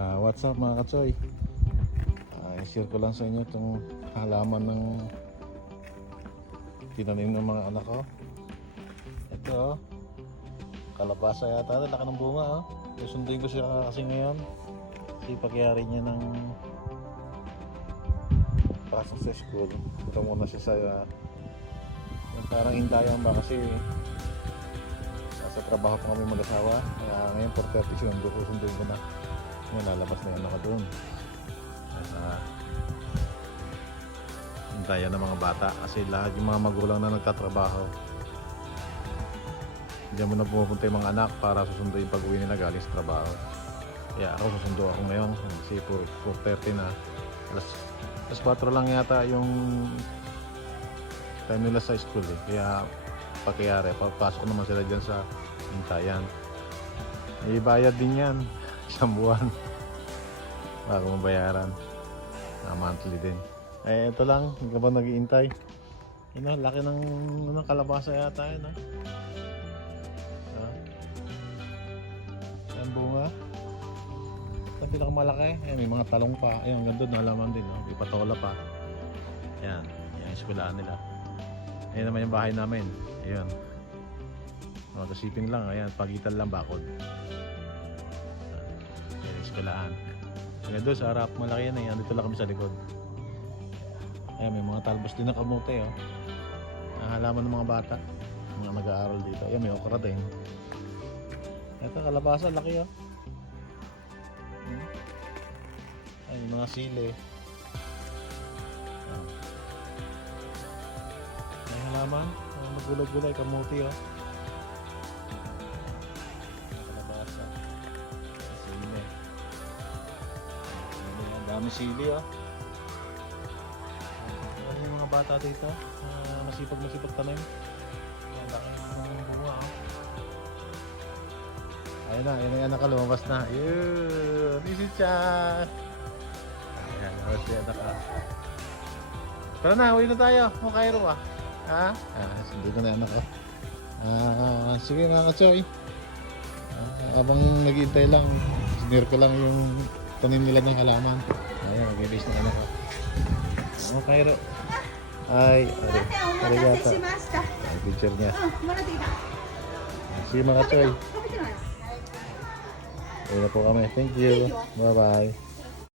Ah, what's up mga katsoy? Ah, share ko lang sa inyo itong halaman ng tinanim ng mga anak ko. Ito oh. Kalabasa yata. Laki ng bunga oh. Susunduin ko siya kasi ngayon. Kasi pagyari niya ng pasok sa school. Ito muna siya sa yung parang intayan ba kasi nasa trabaho pa kami mag-asawa. Kaya ngayon 4.30 sundo ko, sunduin ko na. Ngayon lalabas na yung anak ko doon. Uh, ng mga bata kasi lahat yung mga magulang na nagtatrabaho. Diyan mo na pumupunta yung mga anak para susunduin pag uwi nila galing sa trabaho. Kaya ako susundo ako ngayon kasi 4.30 na. Alas, alas 4 lang yata yung time nila sa school eh. Kaya pagkayari, papasok naman sila dyan sa hintayan. May bayad din yan. Isang buwan. Bago mabayaran. Na monthly din. Eh, ito lang. Hindi ba nag-iintay? Yun na, laki ng, ng kalabasa yata yun ha. Ang bunga. Ito pinakamalaki. Ayan, may mga talong pa. Ayan, ganda doon. Halaman din. No? May patola pa. Ayan. Ayan, yung eskwelahan nila. Ayan naman yung bahay namin. Ayan. O, tasipin lang. Ayan, pagitan lang bakod. Eskwelahan. Ayan doon sa harap. Malaki yan eh. Andito lang kami sa likod. Ayan, may mga talbos din na kamote. Oh. Ang halaman ng mga bata. Mga nag-aaral dito. Ayan, may okra din. Ito, kalabasa. Laki oh. Hmm. Yung mga sili. Ayan. May halaman. Mga magulay-gulay. Kamuti oh. Dami sili oh. Ano yung mga bata dito? Uh, masipag-masipag tanim. Ang oh. Ayun na, ayun na yan naka lumabas na. Yun! Is Chan! Ayan, lumabas yan naka. Tara na, uwi na tayo. Mo Cairo ah. Ha? Ah, sundo ko na anak. Ah, sige mga katsoy. Ah, habang naghihintay lang, sinir ko lang yung tanim nila ng halaman. Ayan, magbibis na anak ko. Ang Cairo. Ay, ari. Arigata. Ay, picture niya. Sige mga choy. Ayun na po kami. Thank you. Bye-bye.